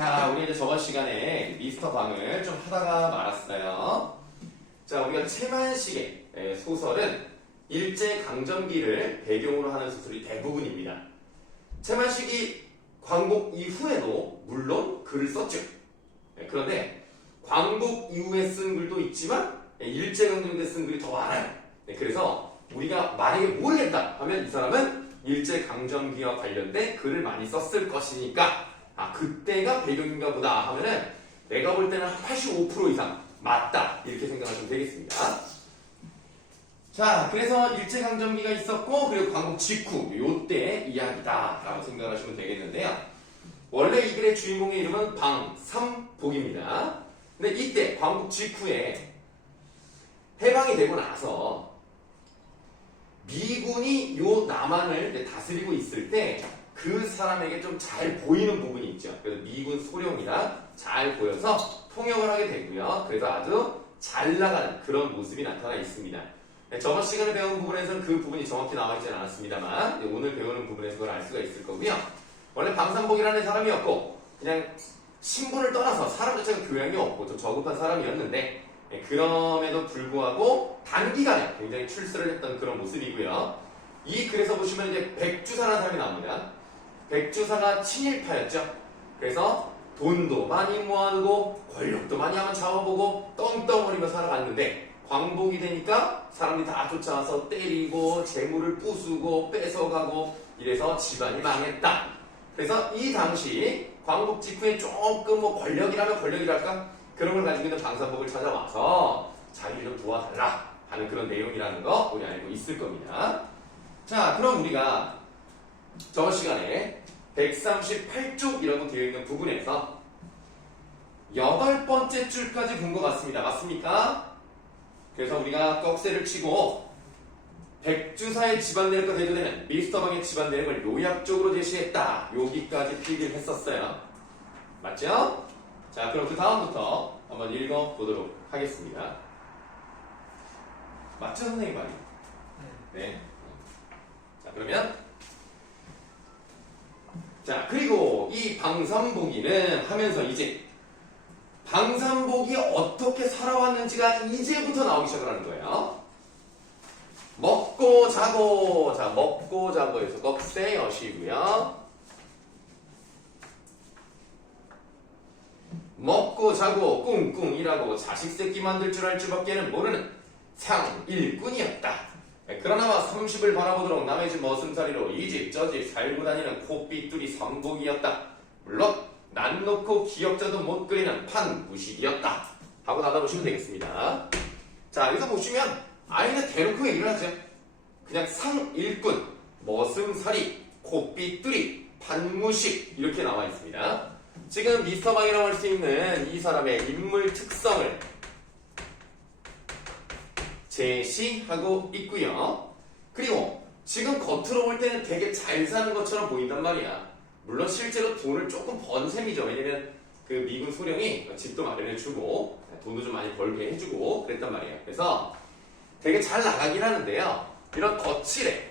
자, 우리 이제 저번 시간에 미스터 방을 좀 하다가 말았어요. 자, 우리가 최만식의 소설은 일제강점기를 배경으로 하는 소설이 대부분입니다. 최만식이 광복 이후에도 물론 글을 썼죠. 그런데 광복 이후에 쓴 글도 있지만 일제강점기 때 쓴 글이 더 많아요. 그래서 우리가 만약에 모르겠다 하면 이 사람은 일제강점기와 관련된 글을 많이 썼을 것이니까 그때가 배경인가 보다 하면은 내가 볼 때는 한 85% 이상 맞다 이렇게 생각하시면 되겠습니다. 자, 그래서 일제강점기가 있었고 그리고 광복 직후 요때 이야기다 라고 생각하시면 되겠는데요. 원래 이 글의 주인공의 이름은 방삼복입니다. 근데 이때 광복 직후에 해방이 되고 나서 미군이 요 남한을 다스리고 있을 때 그 사람에게 좀 잘 보이는 부분이 있죠. 그래서 미군 소령이라 잘 보여서 통역을 하게 되고요. 그래서 아주 잘 나가는 그런 모습이 나타나 있습니다. 저번 시간에 배운 부분에서는 그 부분이 정확히 나와있지는 않았습니다만 오늘 배우는 부분에서 그걸 알 수가 있을 거고요. 원래 방삼복이라는 사람이었고 그냥 신분을 떠나서 사람 자체가 교양이 없고 좀 저급한 사람이었는데 그럼에도 불구하고 단기간에 굉장히 출세를 했던 그런 모습이고요. 이 글에서 보시면 이제 백주사라는 사람이 나옵니다. 백주사가 친일파였죠. 그래서 돈도 많이 모아두고 권력도 많이 한번 잡아보고 떵떵거리며 살아갔는데 광복이 되니까 사람들이 다 쫓아와서 때리고 재물을 부수고 뺏어가고 이래서 집안이 망했다. 그래서 이 당시 광복 직후에 조금 권력이라면 권력이랄까 그런 걸 가지고 있는 방삼복을 찾아와서 자기를 좀 도와달라 하는 그런 내용이라는 거 우리 알고 있을 겁니다. 자, 그럼 우리가 저번 시간에 138쪽이라고 되어 있는 부분에서 8번째 줄까지 본 것 같습니다. 맞습니까? 그래서 우리가 꺽쇠를 치고 백주사의 집안 내력과 대조되는 미스터 방의 집안 내력을 요약적으로 제시했다. 여기까지 필기를 했었어요. 맞죠? 자, 그럼 그 다음부터 한번 읽어보도록 하겠습니다. 맞죠, 선생님 말이? 네. 자, 그러면 자, 그리고 이 방삼복이는 하면서 이제 방삼복이 어떻게 살아왔는지가 이제부터 나오기 시작을 하는 거예요. 먹고 자고, 자, 먹고 자고에서 꺽쇠 여시고요. 먹고 자고 꿍꿍 일하고 자식 새끼 만들 줄 알 줄밖에는 모르는 상일꾼이었다. 그러나 30을 바라보도록 남의 집 머슴살이로 이 집 저 집 살고 다니는 코삐뚤이 삼복이었다. 물론 난 놓고 기역자도 못 그리는 판무식이었다 하고 닫아보시면 되겠습니다. 자, 여기서 보시면 아이는 대놓고 얘기를 하죠. 그냥 상일꾼, 머슴살이, 코삐뚤이, 판무식 이렇게 나와 있습니다. 지금 미스터 방이라고 할 수 있는 이 사람의 인물 특성을 제시하고 있고요. 그리고 지금 겉으로 볼 때는 되게 잘 사는 것처럼 보인단 말이야. 물론 실제로 돈을 조금 번 셈이죠. 왜냐면 그 미군 소령이 집도 마련해주고 돈도 좀 많이 벌게 해주고 그랬단 말이에요. 그래서 되게 잘 나가긴 하는데요. 이런 거칠해.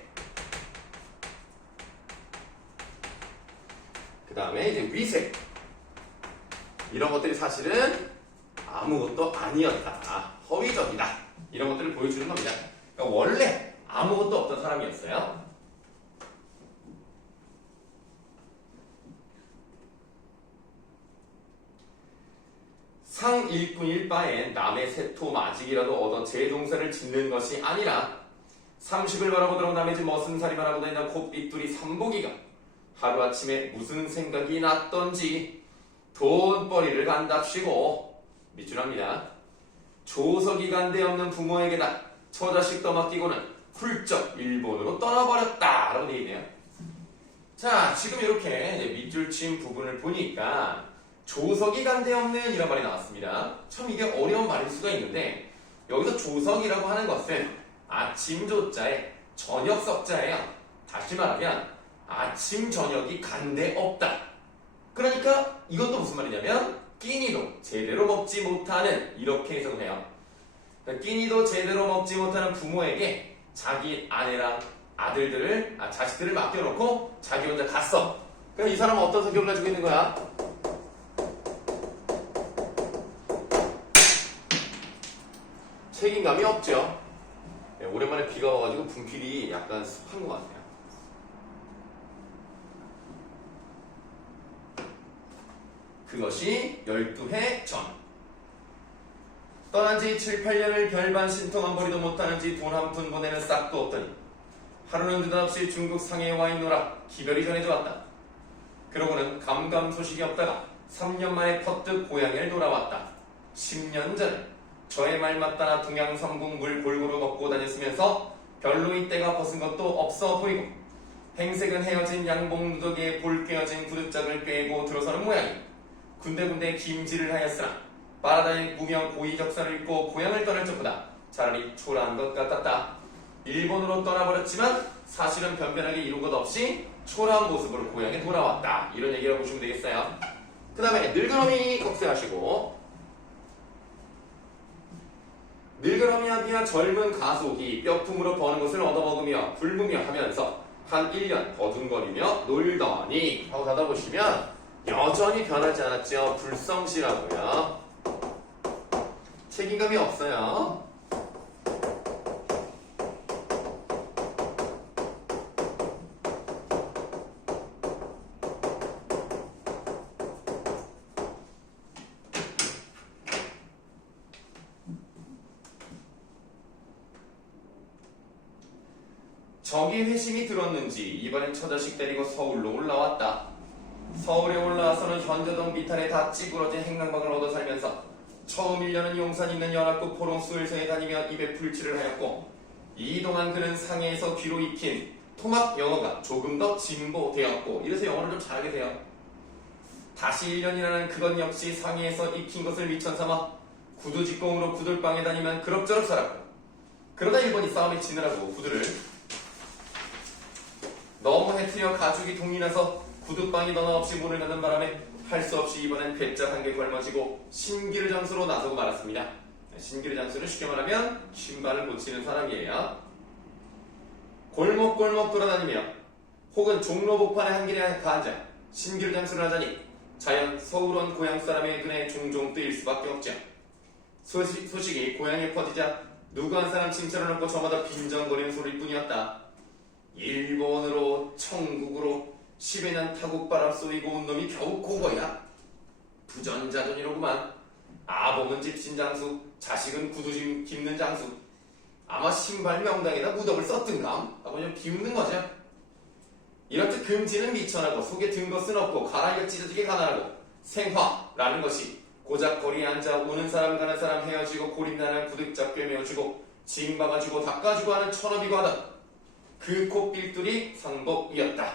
그 다음에 이제 위세. 이런 것들이 사실은 아무것도 아니었다. 허위적이다. 이런 것들을 보여주는 겁니다. 그러니까 원래 아무것도 없던 사람이었어요. 상일꾼일 바엔 남의 세토 마직이라도 얻어 재동산을 짓는 것이 아니라 30을 바라보도록 남의 집 머슴살이만 하고 다니는 코삐뚤이 삼복이가 하루아침에 무슨 생각이 났던지 돈벌이를 간답시고 밑줄합니다. 조석이 간데 없는 부모에게다 처자식 떠맡기고는 훌쩍 일본으로 떠나버렸다 라고 되어 있네요. 자, 지금 이렇게 밑줄 친 부분을 보니까 조석이 간데 없는 이런 말이 나왔습니다. 참 이게 어려운 말일 수가 있는데 여기서 조석이라고 하는 것은 아침 조자에 저녁 석자예요. 다시 말하면 아침 저녁이 간데 없다. 그러니까 이것도 무슨 말이냐면 끼니도 제대로 먹지 못하는 이렇게 해석을 해요. 그러니까 끼니도 제대로 먹지 못하는 부모에게 자기 아내랑 아들들을 자식들을 맡겨놓고 자기 혼자 갔어. 그럼 이 사람은 어떤 성격을 가지고 있는 거야? 책임감이 없죠. 네, 오랜만에 비가 와가지고 분필이 약간 습한 것 같아요. 그것이 12해 전. 떠난 지 7, 8년을 별반 신통 한 벌이도 못하는지 돈 한 푼 보내는 싹도 없더니 하루는 느닷없이 중국 상해에 와 있노라 기별이 전해져 왔다. 그러고는 감감 소식이 없다가 3년 만에 퍼뜩 고향에 돌아왔다. 10년 전에 저의 말 맞다나 동양삼국 물 골고루 먹고 다녔으면서 별로 이때가 벗은 것도 없어 보이고 행색은 헤어진 양복 누더기에 볼 꿰어진 구두짝을 꿰고 들어서는 모양이 군데군데 김질을 하였으나 빨아다닐 무명 고의적사를 입고 고향을 떠날 적보다 차라리 초라한 것 같았다. 일본으로 떠나버렸지만 사실은 변변하게 이룬 것 없이 초라한 모습으로 고향에 돌아왔다. 이런 얘기라고 보시면 되겠어요. 그 다음에 늙은어미 꺽쇠하시고 늙은어미야 젊은 가속이 뼈품으로 버는 것을 얻어먹으며 굶으며 하면서 한 1년 버둥거리며 놀더니 하고 닫아보시면 여전히 변하지 않았죠. 불성실하고요. 책임감이 없어요. 저기 회심이 들었는지 이번엔 처자식 데리고 서울로 올라왔다. 서울에 올라와서는 현저동 비탈에 다 찌그러진 행랑방을 얻어 살면서 처음 1년은 용산 있는 연합국 포롱수일소에 다니며 입에 풀칠을 하였고 이동안 그는 상해에서 귀로 익힌 토막 영어가 조금 더 진보되었고 이래서 영어를 좀 잘하게 돼요. 다시 1년이라는 그건 역시 상해에서 익힌 것을 미천삼아 구두직공으로 구들방에 다니면 그럭저럭 살았고 그러다 일본이 싸움에 지느라고 구두를 너무 해트려 가죽이 동이 나서 구두방이 너나 없이 문을 닫는 바람에 할 수 없이 이번엔 배짝 한 개 걸머지고 신기루 장수로 나서고 말았습니다. 신기루 장수는 쉽게 말하면 신발을 고치는 사람이에요. 골목골목 돌아다니며 혹은 종로복판에 한 길에 앉아 신기루 장수를 하자니 자연 서울 온 고향 사람의 눈에 종종 뜨일 수밖에 없죠. 소식이 고향에 퍼지자 누구 한 사람 칭찬을 얻고 저마다 빈정거리는 소리뿐이었다. 일본으로 청국으로 10여 년 타국바람 쏘이고 온 놈이 겨우 그거야. 부전자전이로구만. 아범은 집신 장수, 자식은 구두 깁는 장수. 아마 신발 명당에다 무덤을 썼든가 하고 좀 비웃는 거죠. 이렇듯 금지는 미천하고 속에 든 것은 없고 가라이가 찢어지게 가난하고 생화라는 것이 고작 거리에 앉아 오는 사람 가는 사람 헤어지고 고린나는 부득잡 꿰매어주고 짐 박아주고 닦아주고 하는 천업이고 하던 그 콧빌dur이 삼복이었다.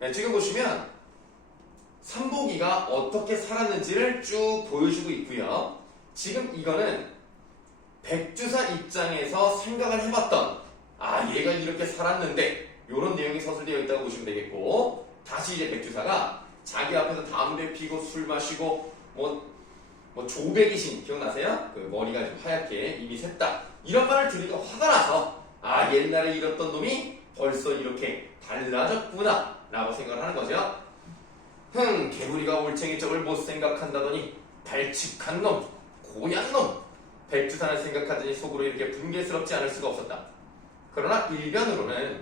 네, 지금 보시면 삼복이가 어떻게 살았는지를 쭉 보여주고 있고요. 지금 이거는 백주사 입장에서 생각을 해봤던 얘가 이렇게 살았는데 이런 내용이 서술되어 있다고 보시면 되겠고 다시 이제 백주사가 자기 앞에서 담배 피고 술 마시고 뭐 조백이신 기억나세요? 그 머리가 좀 하얗게 입이 샜다 이런 말을 들으니까 화가 나서 옛날에 이랬던 놈이 벌써 이렇게 달라졌구나 라고 생각을 하는 거죠. 개구리가 올챙이 쪽을 못 생각한다더니 발칙한 놈, 고얀 놈 백두산을 생각하더니 속으로 이렇게 분개스럽지 않을 수가 없었다. 그러나 일변으로는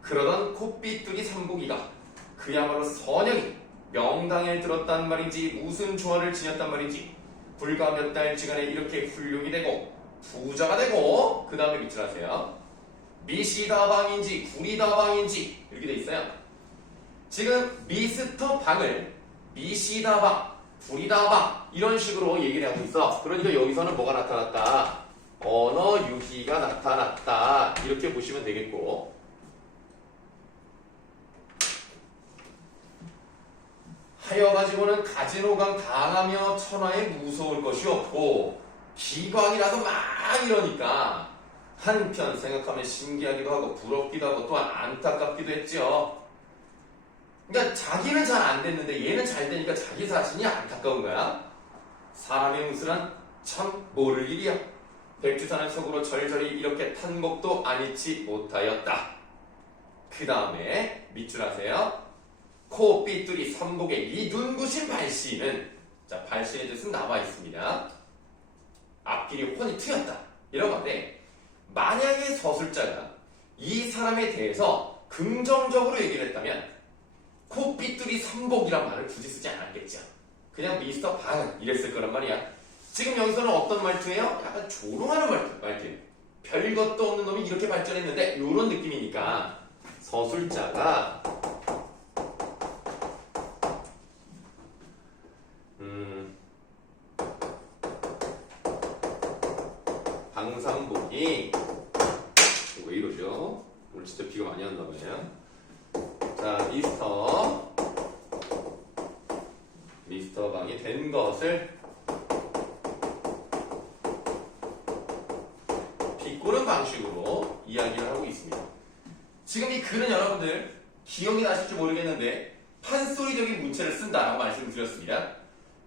그러던 콧비뚤이 삼복이가 그야말로 선영이 명당에 들었단 말인지 무슨 조화를 지녔단 말인지 불과 몇 달지간에 이렇게 훌륭이 되고 부자가 되고 그 다음에 밑줄 하세요. 미시다방인지 구리다방인지 이렇게 돼 있어요. 지금 미스터 방을 미시다방, 구리다방 이런 식으로 얘기를 하고 있어. 그러니까 여기서는 뭐가 나타났다? 언어 유희가 나타났다. 이렇게 보시면 되겠고 하여가지고는 가진호강 당하며 천하에 무서울 것이 없고 기광이라도 막 이러니까 한편 생각하면 신기하기도 하고 부럽기도 하고 또한 안타깝기도 했죠. 그러니까 자기는 잘 안 됐는데 얘는 잘 되니까 자기 자신이 안타까운 거야. 사람의 운수란 참 모를 일이야. 백주사는 속으로 절절히 이렇게 탄복도 아니치 못하였다. 그 다음에 밑줄 하세요. 코 삐뚤이 삼복의 이 눈부신 발씨는 자 발씨의 뜻은 나와 있습니다. 앞길이 훤히 트였다. 이런 건데 만약에 서술자가 이 사람에 대해서 긍정적으로 얘기를 했다면 코삐뚤이 삼복이란 말을 굳이 쓰지 않았겠죠. 그냥 미스터 방 이랬을 거란 말이야. 지금 여기서는 어떤 말투예요? 약간 조롱하는 말투예요. 별것도 없는 놈이 이렇게 발전했는데 이런 느낌이니까 서술자가 방상복이 왜 이러죠? 오늘 진짜 비가 많이 왔나 봐요. 자, 미스터 방이 된 것을 비꼬는 방식으로 이야기를 하고 있습니다. 지금 이 글은 여러분들 기억이 나실지 모르겠는데 판소리적인 문체를 쓴다라고 말씀을 드렸습니다.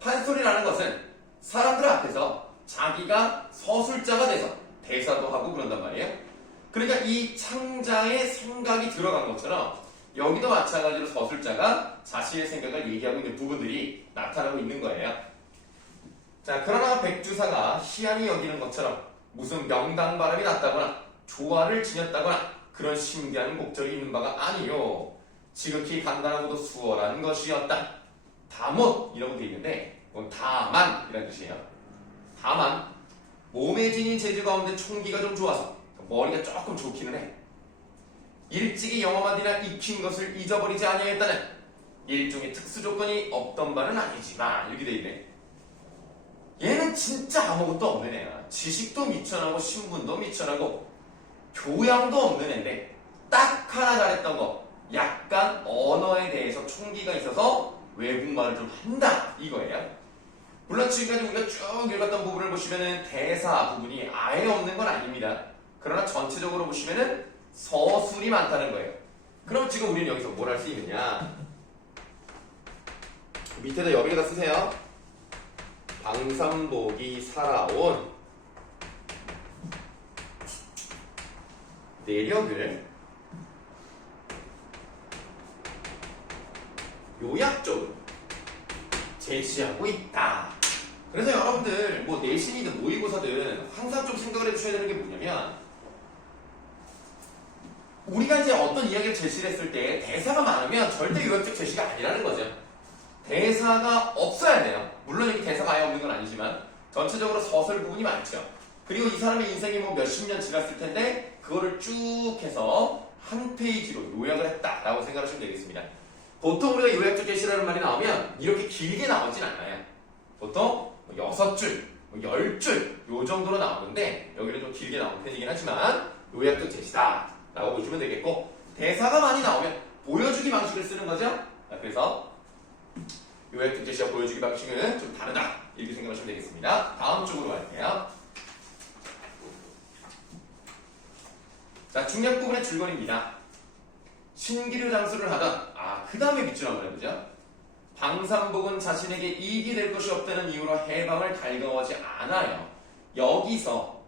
판소리라는 것은 사람들 앞에서 자기가 서술자가 돼서 대사도 하고 그런단 말이에요. 그러니까 이 창자에 생각이 들어간 것처럼 여기도 마찬가지로 서술자가 자신의 생각을 얘기하고 있는 부분들이 나타나고 있는 거예요. 자, 그러나 백주사가 희한히 여기는 것처럼 무슨 명당바람이 났다거나 조화를 지녔다거나 그런 신비한 목적이 있는 바가 아니요. 지극히 간단하고도 수월한 것이었다. 다못 이라고 되어 있는데 그건 다만 이라는 뜻이에요. 다만 몸에 지닌 재주 가운데 총기가 좀 좋아서 머리가 조금 좋기는 해. 일찍이 영어만이나 익힌 것을 잊어버리지 아니하였다는 일종의 특수 조건이 없던 바는 아니지만 이렇게 돼 있네. 얘는 진짜 아무것도 없는 애야. 지식도 미천하고 신분도 미천하고 교양도 없는 애인데 딱 하나 잘했던 거, 약간 언어에 대해서 총기가 있어서 외국말을 좀 한다 이거예요. 물론 지금까지 우리가 쭉 읽었던 부분을 보시면은 대사 부분이 아예 없는 건 아닙니다. 그러나 전체적으로 보시면은 서술이 많다는 거예요. 그럼 지금 우리는 여기서 뭘 할 수 있느냐? 밑에다 여기에다 쓰세요. 방산복이 살아온 내력을 요약적으로 제시하고 있다. 그래서 여러분들 뭐 내신이든 모의고사든 항상 좀 생각을 해주셔야 되는 게 뭐냐면 우리가 이제 어떤 이야기를 제시를 했을 때 대사가 많으면 절대 요약적 제시가 아니라는 거죠. 대사가 없어야 돼요. 물론 여기 대사가 아예 없는 건 아니지만 전체적으로 서술 부분이 많죠. 그리고 이 사람의 인생이 뭐 몇십 년 지났을 텐데 그거를 쭉 해서 한 페이지로 요약을 했다라고 생각하시면 되겠습니다. 보통 우리가 요약적 제시라는 말이 나오면 이렇게 길게 나오진 않아요. 보통 6줄, 10줄 요 정도로 나오는데 여기는 좀 길게 나오는 편이긴 하지만 요약적 제시다 라고 보시면 되겠고 대사가 많이 나오면 보여주기 방식을 쓰는 거죠. 그래서 요약적 제시와 보여주기 방식은 좀 다르다 이렇게 생각하시면 되겠습니다. 다음 쪽으로 갈게요. 자, 중략 부분의 줄거리입니다. 신기류 장수를 하던 그 다음에 밑줄 한번 해보죠. 방산복은 자신에게 이익이 될 것이 없다는 이유로 해방을 달가워하지 않아요. 여기서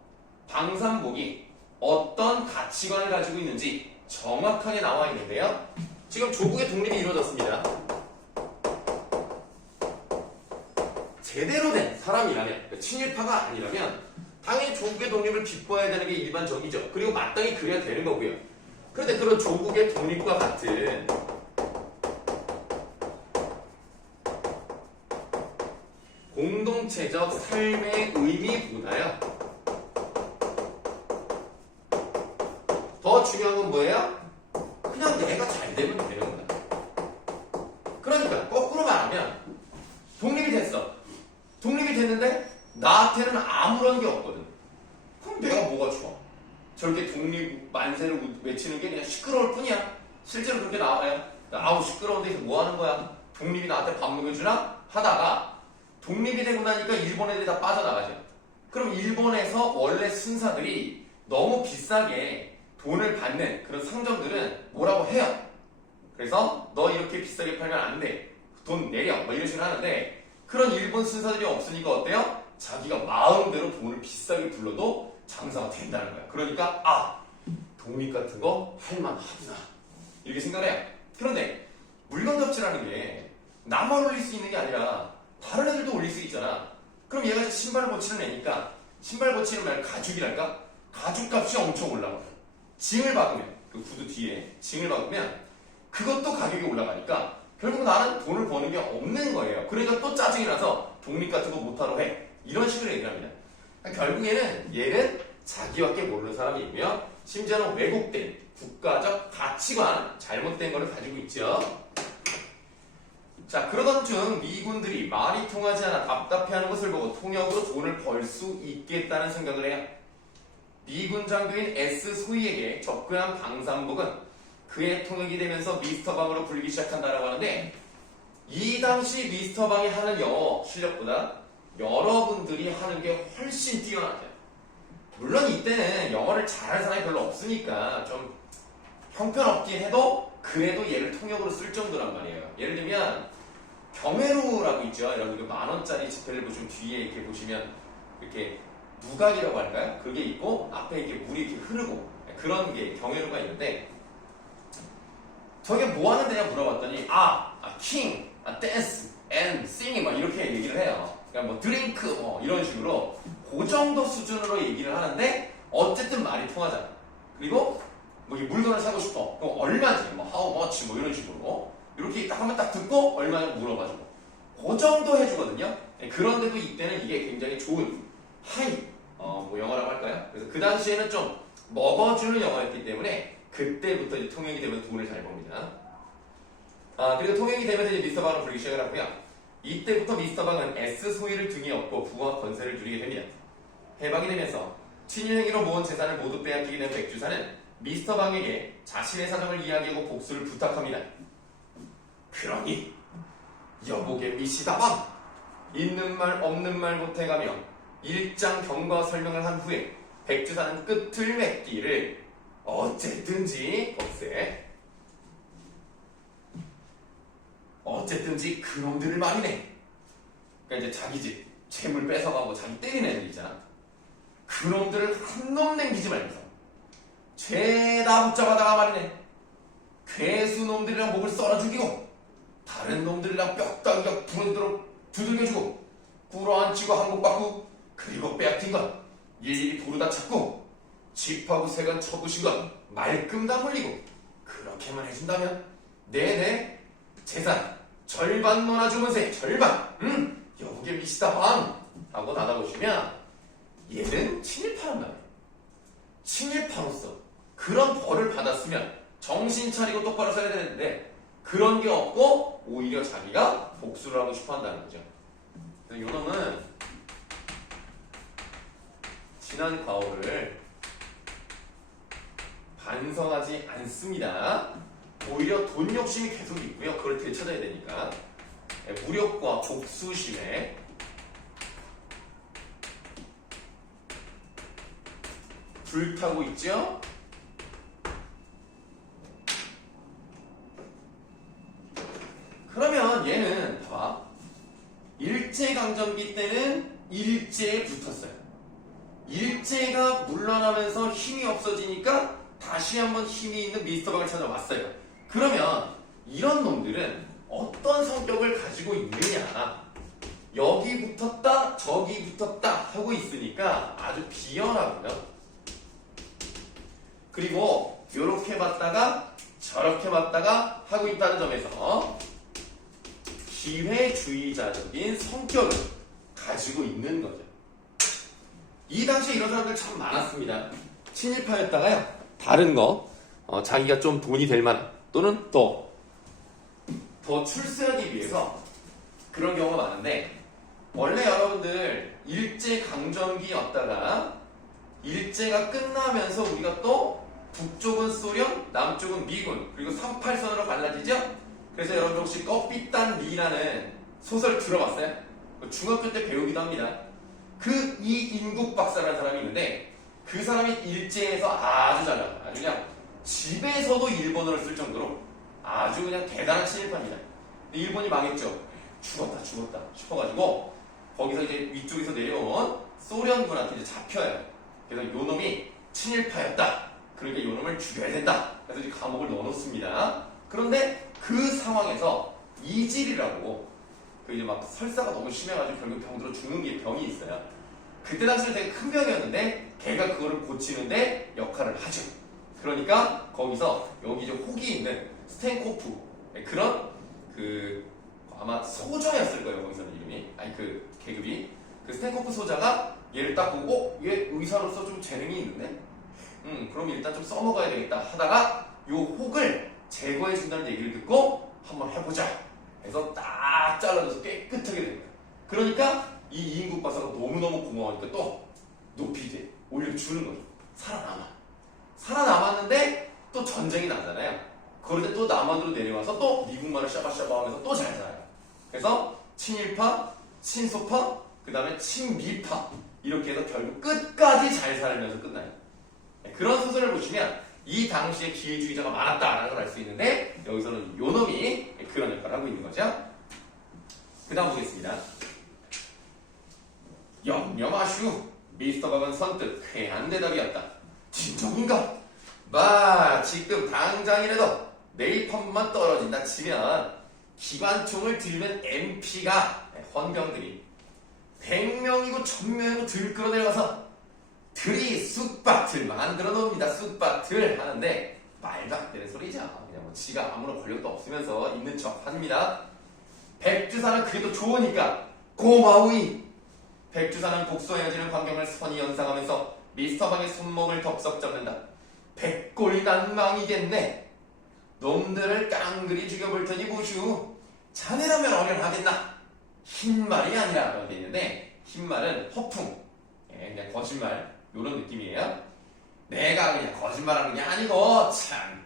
방산복이 어떤 가치관을 가지고 있는지 정확하게 나와 있는데요. 지금 조국의 독립이 이루어졌습니다. 제대로 된 사람이라면, 친일파가 아니라면 당연히 조국의 독립을 기뻐해야 되는 게 일반적이죠. 그리고 마땅히 그래야 되는 거고요. 그런데 그런 조국의 독립과 같은 공동체적 삶의 의미보다요. 더 중요한 건 뭐예요? 그냥 내가 잘 되면 되는 거다. 그러니까 거꾸로 말하면 독립이 됐어. 독립이 됐는데 나한테는 아무런 게 없거든. 그럼 내가 뭐가 좋아? 저렇게 독립 만세를 외치는 게 그냥 시끄러울 뿐이야. 실제로 그렇게 나와요. 아우 시끄러운데 이제 뭐 하는 거야? 독립이 나한테 밥 먹여주나? 하다가 독립이 되고 나니까 일본 애들이 다 빠져나가죠. 그럼 일본에서 원래 순사들이 너무 비싸게 돈을 받는 그런 상점들은 뭐라고 해요. 그래서 너 이렇게 비싸게 팔면 안 돼. 돈 내려. 뭐 이런 식으로 하는데 그런 일본 순사들이 없으니까 어때요? 자기가 마음대로 돈을 비싸게 불러도 장사가 된다는 거야. 그러니까 독립 같은 거 할만하구나 이렇게 생각을 해요. 그런데 물건 값이라는 게 나만 올릴 수 있는 게 아니라 다른 애들도 올릴 수 있잖아. 그럼 얘가 신발을 고치는 애니까 신발 고치는 말 가죽이랄까? 가죽값이 엄청 올라가요. 징을 박으면 그 구두 뒤에 징을 박으면 그것도 가격이 올라가니까 결국 나는 돈을 버는 게 없는 거예요. 그러니까 또 짜증이 나서 독립 같은 거 못하러 해. 이런 식으로 얘기를 합니다. 그러니까 결국에는 얘는 자기밖에 모르는 사람이고요. 심지어는 왜곡된 국가적 가치관, 잘못된 거를 가지고 있죠. 자, 그러던 중 미군들이 말이 통하지 않아 답답해하는 것을 보고 통역으로 돈을 벌 수 있겠다는 생각을 해요. 미군 장교인 S 소희에게 접근한 방산복은 그의 통역이 되면서 미스터 방으로 불리기 시작한다라고 하는데, 이 당시 미스터 방이 하는 영어 실력보다 여러분들이 하는 게 훨씬 뛰어나죠. 물론 이때는 영어를 잘하는 사람이 별로 없으니까 좀 형편없긴 해도 그래도 얘를 통역으로 쓸 정도란 말이에요. 예를 들면 경회로라고 있죠. 여러분 그 10,000원짜리 지폐를 보시면 뒤에 이렇게 보시면 이렇게 누각이라고 할까요? 그게 있고 앞에 이렇게 물이 이렇게 흐르고 그런 게 경회로가 있는데, 저게 뭐 하는 데냐 물어봤더니 킹, 댄스, 앤 싱잉 막 이렇게 얘기를 해요. 그러니까 뭐 드링크 뭐 이런 식으로 그 정도 수준으로 얘기를 하는데 어쨌든 말이 통하잖아. 그리고 뭐 물건을 사고 싶어. 그럼 얼마지? 뭐 how much 뭐 이런 식으로 이렇게 딱 하면 딱 듣고 얼마냐고 물어가지고 그 정도 해주거든요. 그런데도 이때는 이게 굉장히 좋은 하이 뭐 영어라고 할까요? 그래서 그 당시에는 좀 먹어주는 영어였기 때문에 그때부터 이제 통역이 되면 돈을 잘 법니다. 그리고 통역이 되면서 이제 미스터 방으로 부르기 시작을 하고요. 이때부터 미스터 방은 S 소위를 등에 업고 부와 권세를 누리게 됩니다. 해방이 되면서 친일 행위로 모은 재산을 모두 빼앗기게 된 백주사는 미스터 방에게 자신의 사정을 이야기하고 복수를 부탁합니다. 그러니 여보게 미시다 방! 있는 말 없는 말 못해가며 일장 경과 설명을 한 후에 백주사는 끝을 맺기를 어쨌든지 그놈들을 말이네. 그러니까 이제 자기 집 재물 뺏어가고 자기 때리는 애들 있잖아. 그놈들을 한 놈 남기지 말면서 죄다 붙잡아다가 말이네. 괴수놈들이랑 목을 썰어 죽이고 다른 놈들이랑 뼈다귀가 부러지도록 두들겨주고 꿇어앉히고 항복받고 그리고 빼앗긴 것 일일이 부르다 찾고 집하고 세간 쳐부신 것 말끔 다 물리고 그렇게만 해준다면 내내 재산 절반 논아주면서 절반 여보게 미시다 밤 하고 닫아보시면 얘는 친일파란 말이에요. 친일파로서 그런 벌을 받았으면 정신 차리고 똑바로 살아야 되는데 그런 게 없고 오히려 자기가 복수를 하고 싶어 한다는 거죠. 그래서 요놈은 지난 과오를 반성하지 않습니다. 오히려 돈 욕심이 계속 있고요. 그걸 되찾아야 되니까 무력과 복수심에 불타고 있죠. 그러면 얘는 봐봐. 일제강점기 때는 일제에 붙었어요. 일제가 물러나면서 힘이 없어지니까 다시 한번 힘이 있는 미스터방을 찾아왔어요. 그러면 이런 놈들은 어떤 성격을 가지고 있느냐, 여기 붙었다 저기 붙었다 하고 있으니까 아주 비열하고요. 그리고 이렇게 봤다가 저렇게 봤다가 하고 있다는 점에서 기회주의자적인 성격을 가지고 있는 거죠. 이 당시에 이런 사람들 참 많았습니다. 친일파였다가요, 다른 거 자기가 좀 돈이 될 만한 또는 또 더 출세하기 위해서 그런 경우가 많은데, 원래 여러분들 일제강점기였다가 일제가 끝나면서 우리가 또 북쪽은 소련, 남쪽은 미군, 그리고 38선으로 갈라지죠? 그래서 여러분 혹시 껍빛단 리라는 소설 들어봤어요? 중학교 때 배우기도 합니다. 그 이인국 박사라는 사람이 있는데 그 사람이 일제에서 아주 잘 나가요. 아주 그냥 집에서도 일본어를 쓸 정도로 아주 그냥 대단한 친일파입니다. 근데 일본이 망했죠. 죽었다 싶어가지고 거기서 이제 위쪽에서 내려온 소련군한테 이제 잡혀요. 그래서 요 놈이 친일파였다. 그러니까 요 놈을 죽여야 된다. 그래서 이제 감옥을 넣어놓습니다. 그런데 그 상황에서 이질이라고 그 이제 막 설사가 너무 심해가지고 결국 병들어 죽는 게 병이 있어요. 그때 당시는 되게 큰 병이었는데 걔가 그거를 고치는데 역할을 하죠. 그러니까 거기서 여기 좀 혹이 있는 스텐코프 그런 그 아마 소저였을 거예요. 거기서는 이름이 아니 그 계급이 그 스텐코프 소자가 얘를 딱 보고 얘 의사로서 좀 재능이 있는데 그럼 일단 좀 써먹어야 되겠다 하다가 요 혹을 제거해 준다는 얘기를 듣고 한번 해보자 해서 딱 잘라줘서 깨끗하게 된 거예요. 그러니까 이 이인국 박사가 너무너무 고마우니까 또 높이 이제 올려주는 거죠. 살아남았는데 또 전쟁이 나잖아요. 그럴 때 또 남한으로 내려와서 또 미국말을 샤바샤바 하면서 또 잘 살아요. 그래서 친일파, 친소파, 그 다음에 친미파 이렇게 해서 결국 끝까지 잘 살면서 끝나요. 그런 소설을 보시면 이 당시에 기회주의자가 많았다라는 걸 알 수 있는데 여기서는 요 놈이 그런 역할을 하고 있는 거죠. 그 다음 보겠습니다. 영념하슈 미스터 박은 선뜻 회한 대답이었다. 진정인가? 지금 당장이라도 내일 펌만 떨어진다 치면 기관총을 들면 MP가 헌병들이 100명이고 1000명이고 들끓어 내려가서 들이 쑥밭을 만들어 놓습니다. 쑥밭을 하는데 말도 안 되는 소리죠. 그냥 뭐 지가 아무런 권력도 없으면서 있는 척 합니다. 백주사는 그래도 좋으니까 고마우이. 백주사는 복수해지는 광경을 선히 연상하면서 미스터 방의 손목을 덥석 잡는다. 백골난망이겠네. 놈들을 깡그리 죽여볼 테니 보슈. 자네라면 어련하겠나. 흰말이 아니라 라고 되어 있는데 흰말은 허풍, 그냥 거짓말 이런 느낌이에요. 내가 그냥 거짓말하는 게 아니고 참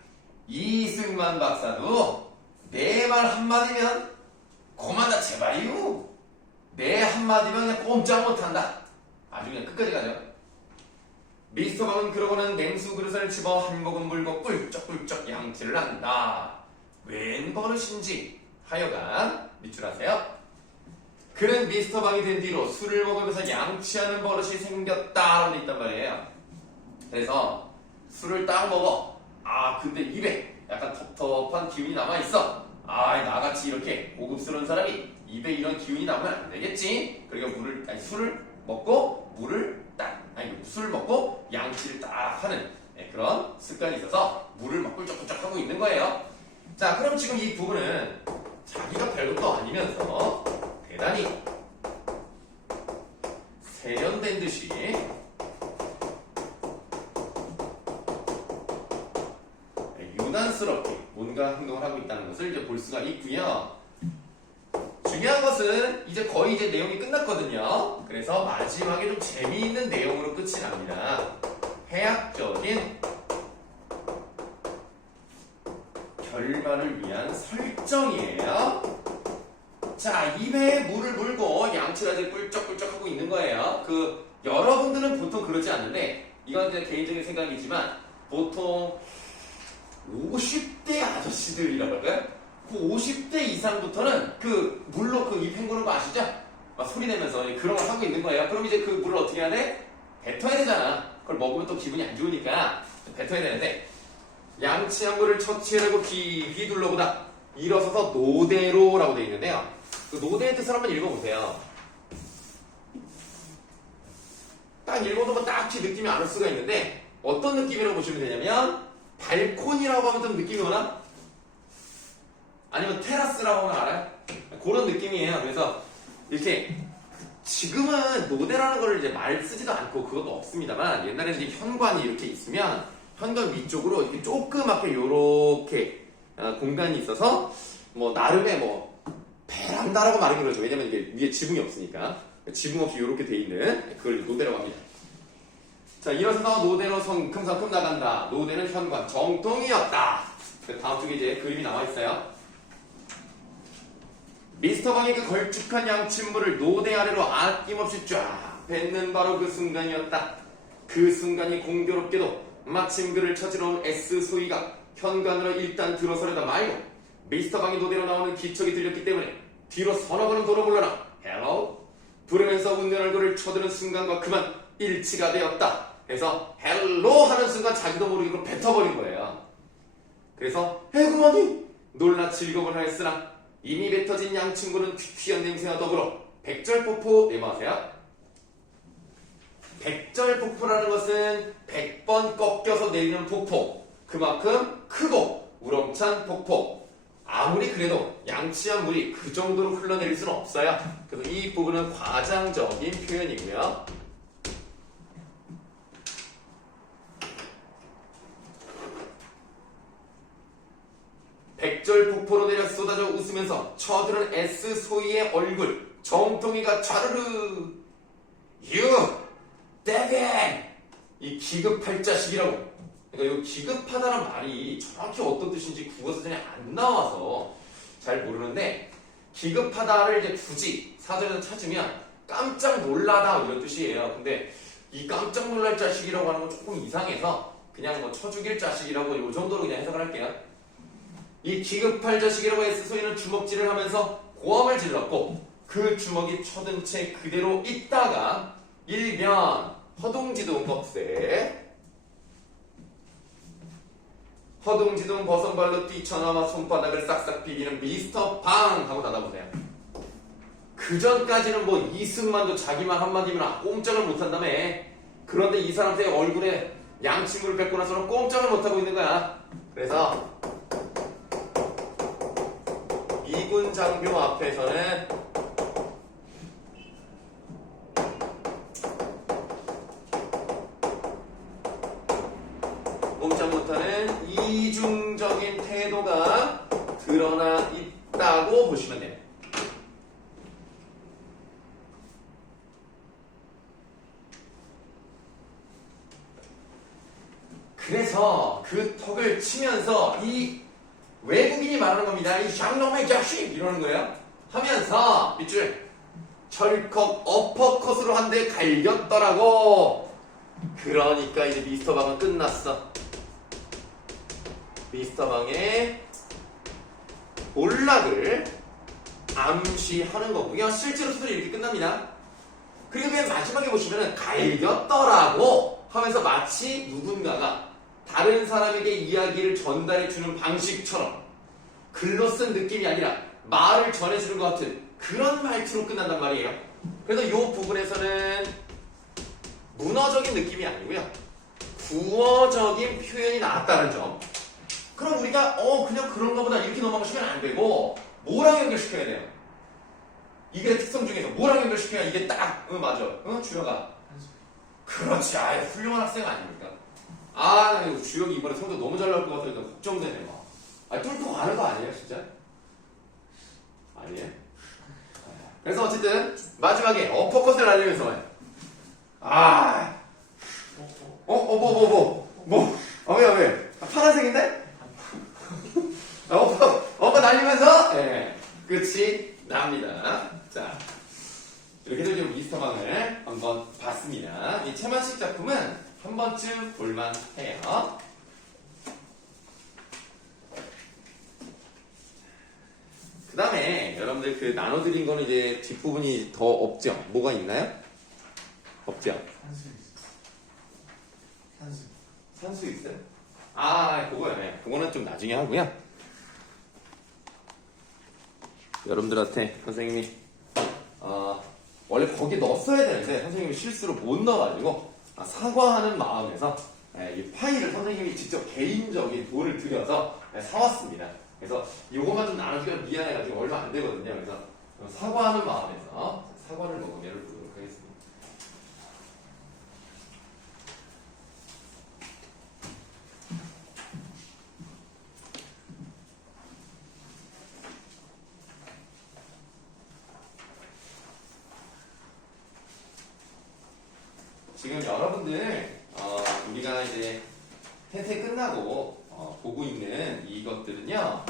이승만 박사도 내 말 한마디면 고만다 제발이요. 내 한마디면 그냥 꼼짝 못한다. 아주 그냥 끝까지 가죠. 미스터 박은 그러고는 냉수 그릇을 집어 한 모금 물고 꿀쩍꿀쩍 양치를 한다. 웬 버릇인지 하여간 밑줄하세요. 그는 미스터 박이 된 뒤로 술을 먹으면서 양치하는 버릇이 생겼다라고 돼 있단 말이에요. 그래서 술을 딱 먹어. 근데 입에 약간 텁텁한 기운이 남아있어. 나같이 이렇게 고급스러운 사람이 입에 이런 기운이 남으면 안 되겠지. 그러니까 술을 먹고 술을 먹고 양치를 딱 하는 그런 습관이 있어서 물을 막 꿀쩍꿀쩍 하고 있는 거예요. 자, 그럼 지금 이 부분은 자기가 별것도 아니면서 대단히 세련된 듯이 유난스럽게 뭔가 행동을 하고 있다는 것을 이제 볼 수가 있고요. 중요한 것은 이제 거의 이제 내용이 끝났거든요. 그래서 마지막에 좀 재미있는 내용으로 끝이 납니다. 해학적인 결말을 위한 설정이에요. 자, 입에 물을 물고 양치를 꿀쩍꿀쩍 하고 있는 거예요. 여러분들은 보통 그러지 않는데 이건 이제 개인적인 생각이지만 보통 50대 아저씨들이라고 할까요? 그 50대 이상부터는 물로 입 헹구는 거 아시죠? 막 소리 내면서 그런 걸 하고 있는 거예요. 그럼 이제 그 물을 어떻게 해야 돼? 뱉어야 되잖아. 그걸 먹으면 또 기분이 안 좋으니까 뱉어야 되는데 양치한 물을 처치하고 깊이 둘러보다 일어서서 노대로라고 되어 있는데요. 그 노대의 뜻을 한번 읽어보세요. 딱 읽어도 뭐 딱히 느낌이 안 올 수가 있는데 어떤 느낌이라고 보시면 되냐면 발코니라고 하면 좀 느낌이 오나? 아니면 테라스라고 하면 알아요? 그런 느낌이에요. 그래서 이렇게 지금은 노대라는 걸 이제 말 쓰지도 않고 그것도 없습니다만 옛날에는 이제 현관이 이렇게 있으면 현관 위쪽으로 이렇게 조그맣게 요렇게 공간이 있어서 뭐 나름의 뭐 베란다라고 말하기 그러죠. 왜냐면 이게 위에 지붕이 없으니까 지붕 없이 요렇게 돼 있는 그걸 노대라고 합니다. 자, 일어서서 노대로 성큼성큼 나간다. 노대는 현관 정통이었다. 다음 쪽에 이제 그림이 나와 있어요. 미스터 방의 그 걸쭉한 양침물을 노대 아래로 아낌없이 쫙 뱉는 바로 그 순간이었다. 그 순간이 공교롭게도 마침 그를 찾으러 온 S 소희가 현관으로 일단 들어서려다 말고 미스터 방이 노대로 나오는 기척이 들렸기 때문에 뒤로 서너 번은 돌아 물러나 헬로 부르면서 웃는 얼굴을 쳐드는 순간과 그만 일치가 되었다. 그래서 헬로 하는 순간 자기도 모르게 그걸 뱉어버린 거예요. 그래서 에구머니 놀라 즐거움을 하였으나 이미 뱉어진 양친구는 퀴퀴한 냄새와 더불어 백절포포 내마세요. 백절 폭포라는 것은 100번 꺾여서 내리는 폭포. 그만큼 크고 우렁찬 폭포. 아무리 그래도 양치한 물이 그 정도로 흘러내릴 수는 없어요. 그래서 이 부분은 과장적인 표현이고요. 백절 폭포로 내려 쏟아져 웃으면서 쳐들은 S 소희의 얼굴. 정통이가 좌르르. You, Devin! 이 기급할 자식이라고. 그러니까 이 기급하다는 말이 정확히 어떤 뜻인지 국어사전에 안 나와서 잘 모르는데, 기급하다를 이제 굳이 사전에서 찾으면 깜짝 놀라다 이런 뜻이에요. 근데 이 깜짝 놀랄 자식이라고 하는 건 조금 이상해서 그냥 뭐 쳐죽일 자식이라고 이 정도로 그냥 해석을 할게요. 이 기급할 자식이라고 S소희는 주먹질을 하면서 고함을 질렀고, 그 주먹이 쳐든 채 그대로 있다가 일면 허둥지둥 꺽쇠. 허둥지둥 버선발로 뛰쳐나와 손바닥을 싹싹 비비는 미스터 방 하고 닫아보세요. 그 전까지는 뭐 이승만도 자기만 한마디면 꼼짝을 못한다며. 그런데 이 사람의 얼굴에 양친구를 뵙고 나서는 꼼짝을 못하고 있는 거야. 그래서 미군 장교 앞에서는 꼼짝 못하는 이중적인 태도가 드러나 있다고 보시면 돼요. 그래서 그 턱을 치면서 이 외국인이 말하는 겁니다. 이 샹놈의 자식 이러는 거예요. 하면서 밑줄 철컥 어퍼컷으로 한 대 갈겼더라고. 그러니까 이제 미스터 방은 끝났어. 미스터 방의 몰락을 암시하는 거고요. 실제로 수술이 이렇게 끝납니다. 그리고 맨 마지막에 보시면은 갈겼더라고 하면서 마치 누군가가 다른 사람에게 이야기를 전달해주는 방식처럼 글로 쓴 느낌이 아니라 말을 전해주는 것 같은 그런 말투로 끝난단 말이에요. 그래서 이 부분에서는 문어적인 느낌이 아니고요, 구어적인 표현이 나왔다는 점. 그럼 우리가 그냥 그런가 보다 이렇게 넘어가시면 안 되고 뭐랑 연결시켜야 돼요? 이게 특성 중에서 뭐랑 연결시켜야 이게 딱 맞아. 주혁아. 그렇지. 아예 훌륭한 학생 아닙니까? 나 이거 주혁이 이번에 성적 너무 잘 나올 것 같아서 걱정되네. 막. 뚫고 가는 거 아니에요 진짜? 아니에요? 그래서 어쨌든 마지막에 어퍼컷을 날리면서 왜? 파란색인데? 어퍼 날리면서 끝이 납니다. 자, 이렇게 해서 지금 미스터 방을 한번 봤습니다. 이 최만식 작품은 한 번쯤 볼만해요. 그 다음에 여러분들 그 나눠드린 거는 이제 뒷부분이 더 없죠? 뭐가 있나요? 없죠? 산수 있어요? 그거요. 네. 그거는 좀 나중에 하고요. 여러분들한테 선생님이 원래 거기 넣었어야 되는데 선생님이 실수로 못 넣어가지고 사과하는 마음에서 이 파일을 선생님이 직접 개인적인 돈을 들여서 사왔습니다. 그래서 이것만 좀 나눠주기가 미안해가지고 얼마 안 되거든요. 그래서 사과하는 마음에서 사과를 먹으면 보도록 하겠습니다. 지금 여러분들 우리가 이제 텐트 끝나고 보고 있는 이것들은요,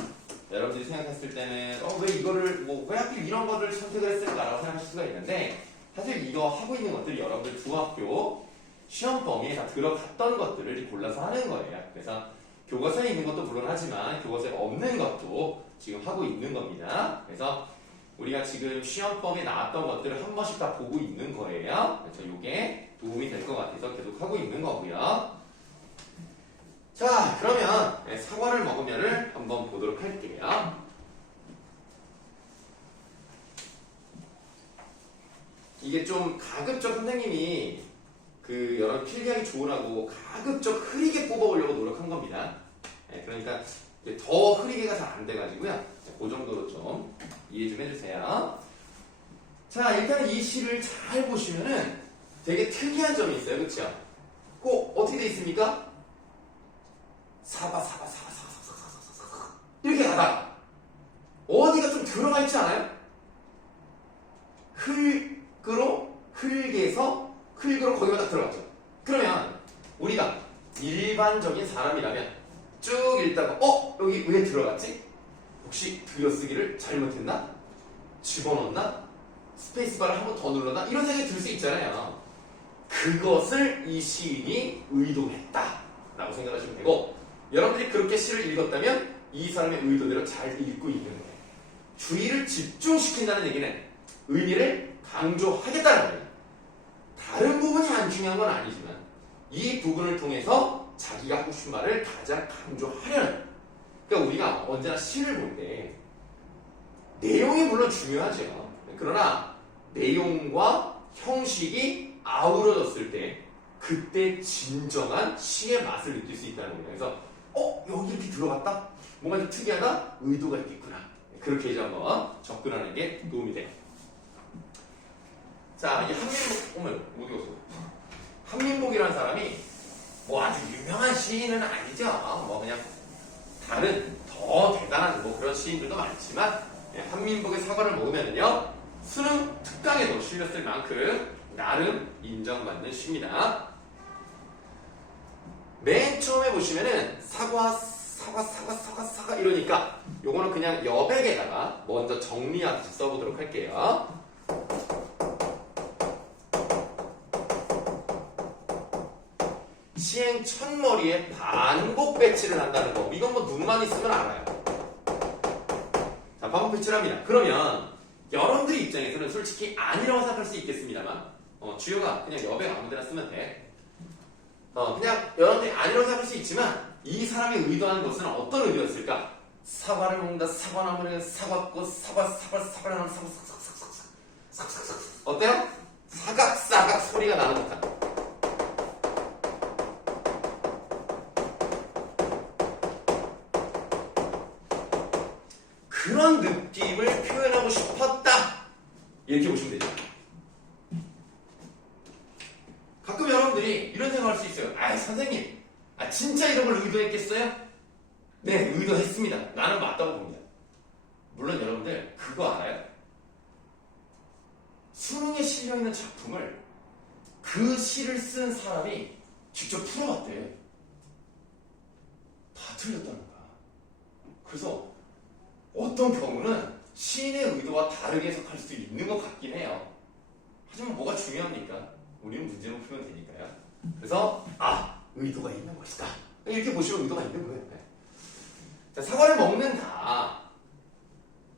여러분들이 생각했을 때는 왜 이거를 왜 하필 이런 거를 선택을 했을까라고 생각하실 수가 있는데, 사실 이거 하고 있는 것들이 여러분들 중학교 시험 범위에 다 들어갔던 것들을 골라서 하는 거예요. 그래서 교과서에 있는 것도 물론 하지만 교과서에 없는 것도 지금 하고 있는 겁니다. 그래서 우리가 지금 시험 범위에 나왔던 것들을 한 번씩 다 보고 있는 거예요. 그래서 이게 도움이 될 것 같아서 계속 하고 있는 거고요. 자, 그러면 사과를 먹으면을 한번 보도록 할게요. 이게 좀 가급적 선생님이 여러분 필기하기 좋으라고 가급적 흐리게 뽑아보려고 노력한 겁니다. 네, 그러니까 더 흐리게가 잘 안 돼가지고요. 그 정도로 좀 이해 좀 해주세요. 자, 일단 이 시를 잘 보시면은 되게 특이한 점이 있어요. 그쵸? 꼭 어떻게 돼 있습니까? 사바 이렇게 가다가 어디가 좀 들어가 있지 않아요? 흙으로 거기가 딱 들어갔죠. 그러면 우리가 일반적인 사람이라면 쭉 읽다가 여기 왜 들어갔지? 혹시 들여쓰기를 잘못했나? 집어넣었나? 스페이스바를 한 번 더 눌렀나? 이런 생각이 들 수 있잖아요. 그것을 이 시인이 의도했다 라고 생각하시면 되고, 여러분들이 그렇게 시를 읽었다면 이 사람의 의도대로 잘 읽고 있는 거예요. 주의를 집중시킨다는 얘기는 의미를 강조하겠다는 거예요. 다른 부분이 안 중요한 건 아니지만 이 부분을 통해서 자기가 하고 싶은 말을 가장 강조하려는, 그러니까 우리가 언제나 시를 볼 때 내용이 물론 중요하죠. 그러나 내용과 형식이 아우러졌을 때 그때 진정한 시의 맛을 느낄 수 있다는 거예요. 그래서 여기 이렇게 들어갔다? 뭔가 좀 특이하다? 의도가 있겠구나. 그렇게 이제 한번 접근하는 게 도움이 돼요. 자, 이 어디 갔어? 한민복이라는 사람이 뭐 아주 유명한 시인은 아니죠. 뭐 그냥 다른 더 대단한 뭐 그런 시인들도 많지만, 한민복의 사과를 먹으면요 수능 특강에도 실렸을 만큼 나름 인정받는 시입니다. 맨 처음에 보시면은 사과 이러니까 요거는 그냥 여백에다가 먼저 정리하듯이 써보도록 할게요. 시행 첫머리에 반복 배치를 한다는 거, 이건 뭐 눈만 있으면 알아요. 자, 반복 배치를 합니다. 그러면 여러분들 입장에서는 솔직히 아니라고 생각할 수 있겠습니다만, 주요가 그냥 여백 아무데나 쓰면 돼. 그냥 여러분들이 아니라고 생각할 수 있지만 이 사람이 의도하는 것은 어떤 의도였을까? 사과를 먹는다, 사과나무는 사과꽃, 사과나무, 어때요? 사각사각 소리가 나는 듯한. 그런 느낌을 표현하고 싶었다. 이렇게 보시면 되죠. 가끔 여러분들이 이런 생각을 할 수 있어요. 선생님, 진짜 이런 걸 의도했겠어요? 네, 의도했습니다. 나는 맞다고 봅니다. 물론 여러분들 그거 알아요? 수능에 실려있는 작품을 그 시를 쓴 사람이 직접 풀어봤대요. 다 틀렸다는 거야. 그래서 어떤 경우는 시인의 의도와 다르게 해석할 수 있는 것 같긴 해요. 하지만 뭐가 중요합니까? 우리는 문제만 풀면 되니까요. 그래서 의도가 있는 것이다. 이렇게 보시면 의도가 있는 거예요. 자, 사과를 먹는다.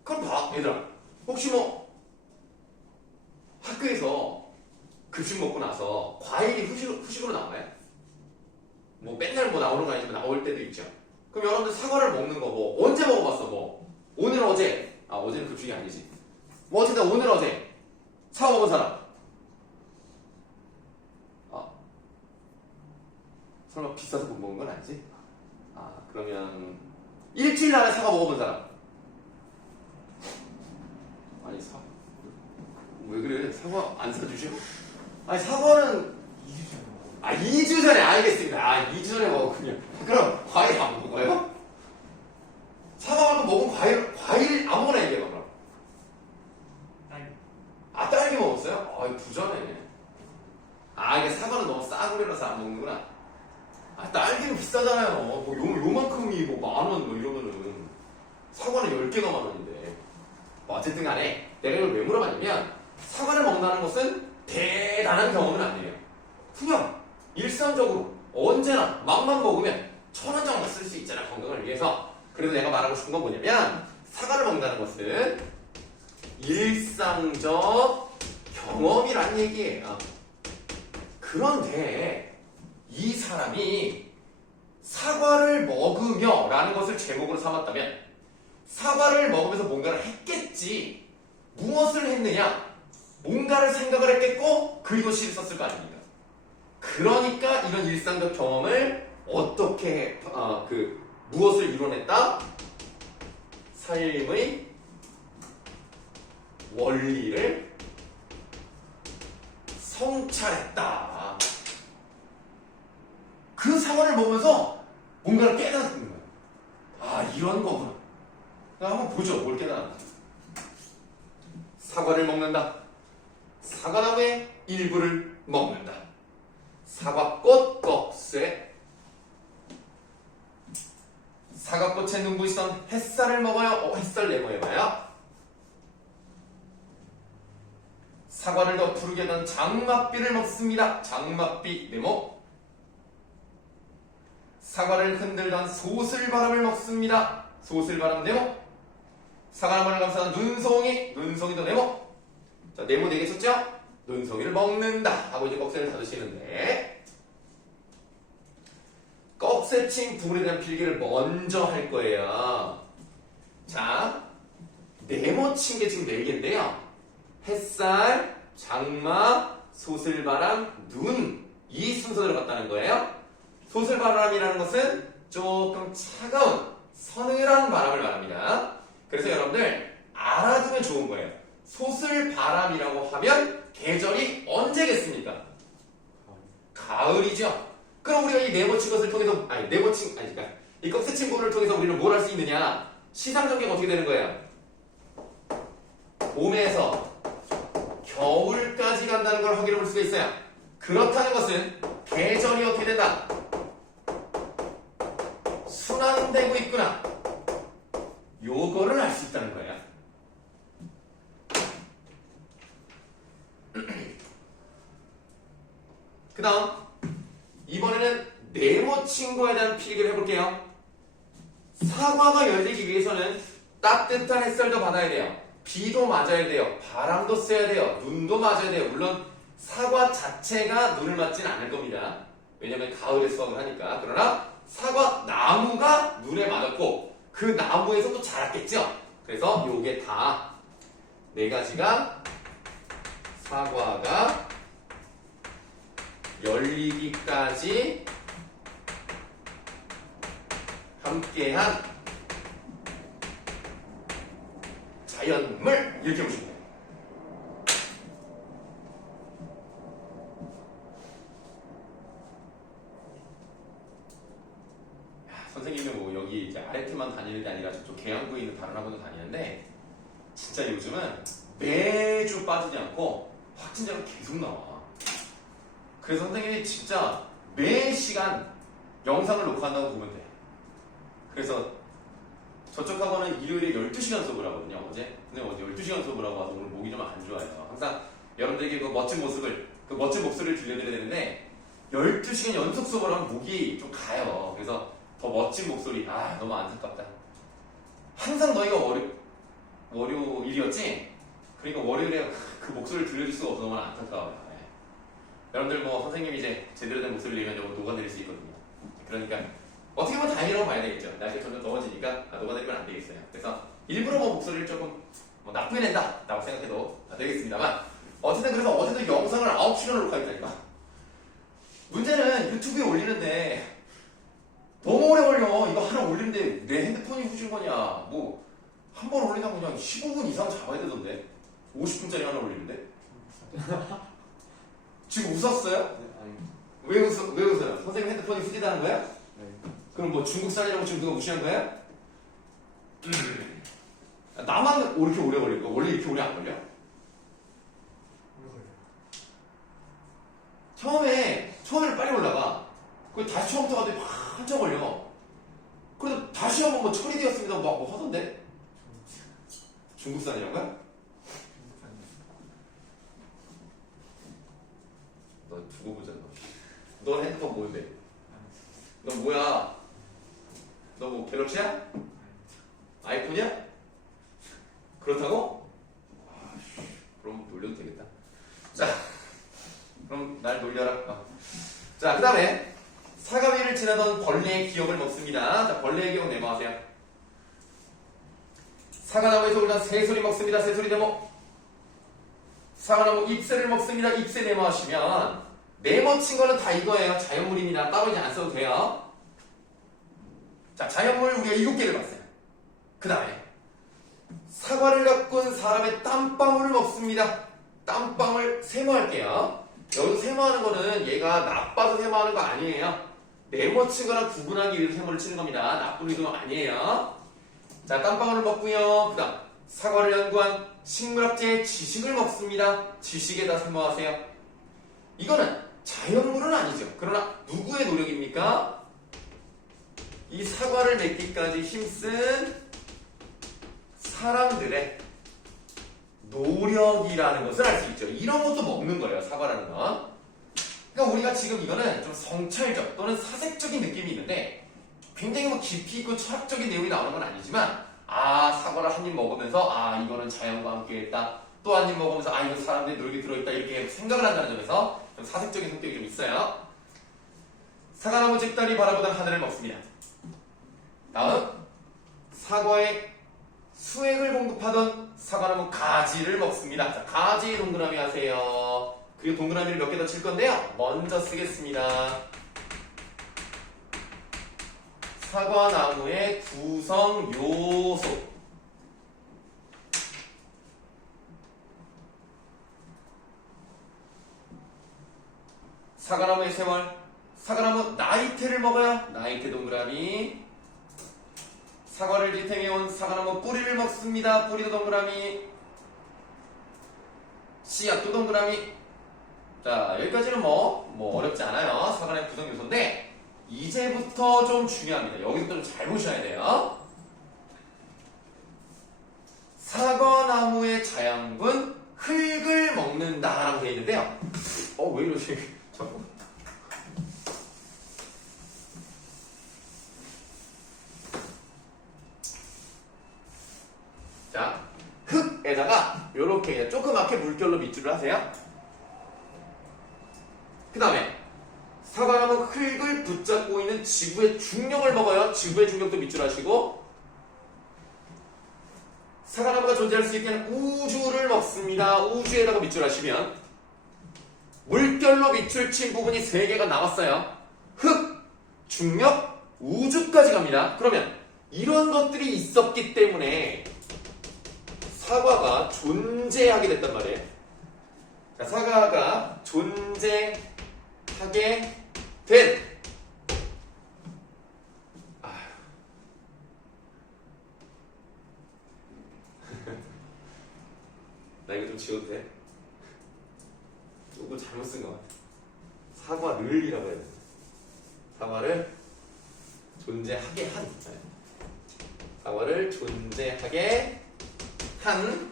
그럼 봐, 얘들아. 혹시 뭐 학교에서 급식 먹고 나서 과일이 후식으로 나와요? 뭐 맨날 뭐 나오는 거 아니지만 나올 때도 있죠. 그럼 여러분들 사과를 먹는 거 뭐 언제 먹어봤어? 뭐 오늘 어제? 어제는 급식이 아니지. 뭐 어쨌든 오늘 어제 사과 먹은 사람. 설마 비싸서 못 먹은 건 아니지? 그러면 일주일 안에 사과 먹어본 사람. 아니 왜 그래? 사과 안 사주셔? 사과는 2주 전에 알겠습니다. 2주 전에 먹었군요. 그럼 과일 안 먹어요? 사과 말고 먹은 과일 아무거나 얘기해봐. 그럼 딸기 먹었어요? 부자네. 이게 사과는 너무 싸구려라서 안 먹는구나. 딸기는 비싸잖아요. 뭐 요만큼이 뭐 10,000원 뭐 이러면은 사과는 10개가 10,000원인데. 어쨌든 간에 내가 이걸 왜 물어봤냐면, 사과를 먹는다는 것은 대단한 경험은 아니에요. 그냥 일상적으로 언제나 맘만 먹으면 1,000원 정도 쓸 수 있잖아, 건강을 위해서. 그래서 내가 말하고 싶은 건 뭐냐면, 사과를 먹는다는 것은 일상적 경험이란 얘기예요. 그런데 이 사람이 사과를 먹으며 라는 것을 제목으로 삼았다면 사과를 먹으면서 뭔가를 했겠지. 무엇을 했느냐? 뭔가를 생각을 했겠고 그리고 시를 썼을 거 아닙니까? 그러니까 이런 일상적 경험을 어떻게 무엇을 이뤄냈다? 삶의 원리를 성찰했다. 그 사과를 먹으면서 뭔가를 깨닫는 거야. 아, 이런 거구나. 한번 보죠. 뭘 깨달았나. 사과를 먹는다. 사과나무의 일부를 먹는다. 사과꽃 꺽쇠. 사과꽃에 눈부시던 햇살을 먹어요. 햇살 네모해봐요. 사과를 더 푸르게 하던 장맛비를 먹습니다. 장맛비 네모. 사과를 흔들던 소슬바람을 먹습니다. 소슬바람 네모. 사과나무를 감싸는 눈송이. 눈송이도 네모. 자, 네모 4개 쳤죠? 눈송이를 먹는다 하고 이제 꺽쇠를 닫으시는데, 꺽쇠칭 부분에 대한 필기를 먼저 할 거예요. 자, 네모친 게 지금 4개인데요. 햇살, 장마, 소슬바람, 눈, 이 순서 들어갔다는 거예요. 소슬바람이라는 것은 조금 차가운 서늘한 바람을 말합니다. 그래서 여러분들 알아두면 좋은 거예요. 소슬바람이라고 하면 계절이 언제겠습니까? 가을이죠. 그럼 우리가 이 네모친 것을 통해서, 그러니까 이 꺽쇠친 부분을 통해서 우리는 뭘 할 수 있느냐? 시상 전개가 어떻게 되는 거예요? 봄에서 겨울까지 간다는 걸 확인해 볼 수가 있어요. 그렇다는 것은 계절이 어떻게 된다? 순환되고 있구나. 요거를 알 수 있다는 거예요. 그 다음 이번에는 네모친 거에 대한 필기를 해볼게요. 사과가 열리기 위해서는 따뜻한 햇살도 받아야 돼요. 비도 맞아야 돼요. 바람도 쐬야 돼요. 눈도 맞아야 돼요. 물론 사과 자체가 눈을 맞진 않을 겁니다. 왜냐면 가을에 수확을 하니까. 그러나 사과 나무가 눈에 맞았고 그 나무에서 또 자랐겠죠. 그래서 요게 다 4가지가 사과가 열리기까지 함께한 자연물, 이렇게 보시면 돼요. 선생님은 뭐 여기 이제 아래팀만 다니는 게 아니라 저쪽 계양구에 있는 다른 학원도 다니는데 진짜 요즘은 매주 빠지지 않고 확진자가 계속 나와. 그래서 선생님이 진짜 매 시간 영상을 녹화한다고 보면 돼. 그래서 저쪽 학원은 일요일에 12시간 수업을 하거든요. 어제 12시간 수업을 하고 와서 오늘 목이 좀 안 좋아요. 항상 여러분들에게 그 멋진 모습을, 그 멋진 목소리를 들려드려야 되는데 12시간 연속 수업을 하면 목이 좀 가요. 그래서 더 멋진 목소리, 너무 안타깝다. 항상 너희가 월요일이었지? 그러니까 월요일에 그 목소리를 들려줄 수가 없어. 너무 안타까워요. 여러분들 뭐 선생님이 이제 제대로 된 목소리를 내면 좀 녹아내릴 수 있거든요. 그러니까 어떻게 보면 다행이라고 봐야 되겠죠. 날씨가 점점 더워지니까 녹아내리면 안 되겠어요. 그래서 일부러 뭐 목소리를 조금 나쁘게 낸다 라고 생각해도 되겠습니다만, 어쨌든 그래서 어제도 영상을 9시간을 녹화했다니까. 문제는 유튜브에 올리는데 너무 오래 걸려. 이거 하나 올리는데 내 핸드폰이 후진 거냐. 뭐 한 번 올리다 그냥 15분 이상 잡아야 되던데. 50분짜리 하나 올리는데. 지금 웃었어요? 왜 웃어요? 선생님 핸드폰이 후지다는 거야? 네. 그럼 뭐 중국 사람이라고 지금 누가 무시한 거야? 나만 이렇게 오래 걸릴 거야? 원래 이렇게 오래 안 걸려? 처음에는 빨리 올라가. 그리고 다시 처음부터 가도 한참 걸려. 그래도 다시 한번 뭐 처리되었습니다. 뭐 하던데? 중국산이란 거야? 너 두고 보자. 너 핸드폰 뭔데? 너 뭐야? 너 뭐 갤럭시야? 아이폰이야? 그렇다고? 그럼 놀려도 되겠다. 자, 그럼 날 놀려라. 자, 그 다음에 사과 위를 지나던 벌레의 기억을 먹습니다. 자, 벌레의 기억 네모하세요. 사과나무에서 올라온 새소리 먹습니다. 새소리 네모. 사과나무 잎새를 먹습니다. 잎새 네모하시면 네모친 거는 다 이거예요. 자연물입니다. 따로 이제 안 써도 돼요. 자, 자연물 우리가 7개를 봤어요. 그 다음에 사과를 갖고 온 사람의 땀방울을 먹습니다. 땀방울 세모할게요. 여기서 세모하는 거는 얘가 나빠서 세모하는 거 아니에요. 네모친 거랑 구분하기 위해서 세모를 치는 겁니다. 나쁜 의도가 아니에요. 자, 땀방울을 먹고요. 그 다음 사과를 연구한 식물학자의 지식을 먹습니다. 지식에다 세모하세요. 이거는 자연물은 아니죠. 그러나 누구의 노력입니까? 이 사과를 맺기까지 힘쓴 사람들의 노력이라는 것을 알 수 있죠. 이런 것도 먹는 거예요. 사과라는 건. 그러니까 우리가 지금 이거는 좀 성찰적 또는 사색적인 느낌이 있는데 굉장히 뭐 깊이 있고 철학적인 내용이 나오는 건 아니지만 사과를 한 입 먹으면서 이거는 자연과 함께했다. 또 한 입 먹으면서 이거 사람들의 노력이 들어있다. 이렇게 생각을 한다는 점에서 좀 사색적인 성격이 좀 있어요. 사과나무 집단이 바라보던 하늘을 먹습니다. 다음 사과의 수액을 공급하던 사과나무 가지를 먹습니다. 자, 가지 동그라미 하세요. 그리고 동그라미를 몇 개 더 칠 건데요. 먼저 쓰겠습니다. 사과나무의 구성 요소. 사과나무의 세월. 사과나무 나이테를 먹어요. 나이테 동그라미. 사과를 지탱해온 사과나무 뿌리를 먹습니다. 뿌리도 동그라미. 씨앗도 동그라미. 자, 여기까지는 뭐 어렵지 않아요. 사과나무 구성 요소인데 이제부터 좀 중요합니다. 여기서부터 좀 잘 보셔야 돼요. 사과나무의 자양분 흙을 먹는다라고 되어 있는데요. 왜 이러지? 자꾸. 자, 흙에다가 이렇게 조그맣게 물결로 밑줄을 하세요. 그 다음에 사과나무 흙을 붙잡고 있는 지구의 중력을 먹어요. 지구의 중력도 밑줄하시고 사과나무가 존재할 수 있게 하는 우주를 먹습니다. 우주에다가 밑줄하시면 물결로 밑줄 친 부분이 3개가 남았어요. 흙, 중력, 우주까지 갑니다. 그러면 이런 것들이 있었기 때문에 사과가 존재하게 됐단 말이에요. 자, 사과가 존재하게 된 나 이거 좀 지워도 돼? 이거 잘못 쓴 것 같아. 사과를이라고 해야 돼. 사과를 존재하게 한. 사과를 존재하게 한